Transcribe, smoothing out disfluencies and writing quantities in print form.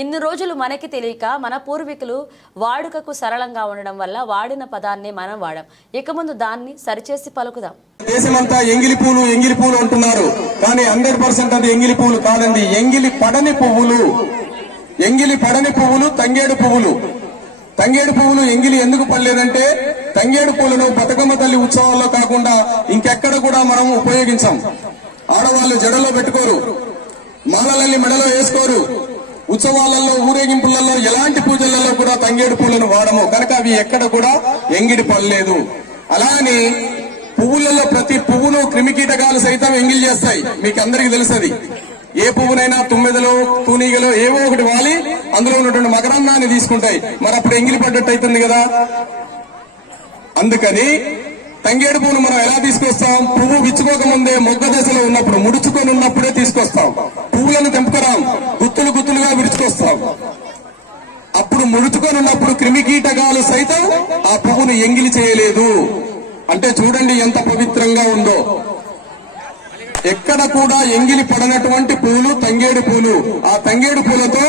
ఇన్ని రోజులు మనకి తెలియక మన పూర్వీకులు వాడుకకు సరళంగా ఉండడం వల్ల వాడిన పదాన్ని మనం వాడాం. ఇక ముందు దాన్ని సరిచేసి పలుకుదాం. దేశమంతా ఎంగిలి పూలు అంటున్నారు, కానీ 100% అది ఎంగిలి పూలు కాదండి. ఎంగిలి పడని పువ్వులు తంగేడు పువ్వులు. తంగేడు పువ్వులు ఎంగిలి ఎందుకు పడలేదంటే, తంగేడు పూలను బతుకమ్మ తల్లి ఉత్సవాల్లో కాకుండా ఇంకెక్కడ కూడా మనం ఉపయోగించాం. ఆడవాళ్లు జడలో పెట్టుకోరు, మాలలల్లి మెడలో వేసుకోరు, ఉత్సవాలలో ఊరేగింపులలో ఎలాంటి పూజలలో కూడా తంగేడు పూలను వాడము. కనుక అవి ఎక్కడ కూడా ఎంగిడి పడలేదు. అలాగని పువ్వులలో ప్రతి పువ్వును క్రిమికీటకాలు సైతం ఎంగిలి చేస్తాయి. మీకు అందరికీ తెలుసది. ఏ పువ్వునైనా తుమ్మెదలో తూనీగలో ఏవో ఒకటి వాలి అందులో ఉన్నటువంటి మకరందాన్ని తీసుకుంటాయి. మరి అప్పుడు ఎంగిలి పడ్డట్టు అవుతుంది కదా. అందుకని తంగేడు పువ్వును మనం ఎలా తీసుకొస్తాం? పువ్వు విచ్చుకోక ముందే మొగ్గ దశలో ఉన్నప్పుడు, ముడుచుకొని ఉన్నప్పుడే తీసుకొస్తాం. పువ్వులను తెంపుకురాం, గుత్తులుగా విడుచుకొస్తాం. అప్పుడు ముడుచుకొని ఉన్నప్పుడు క్రిమికీటకాలు సైతం ఆ పువ్వును ఎంగిలి చేయలేదు. అంటే చూడండి ఎంత పవిత్రంగా ఉందో. ఎక్కడ కూడా ఎంగిలి పడనటువంటి పూలు తంగేడు పూలు. ఆ తంగేడు పూలతో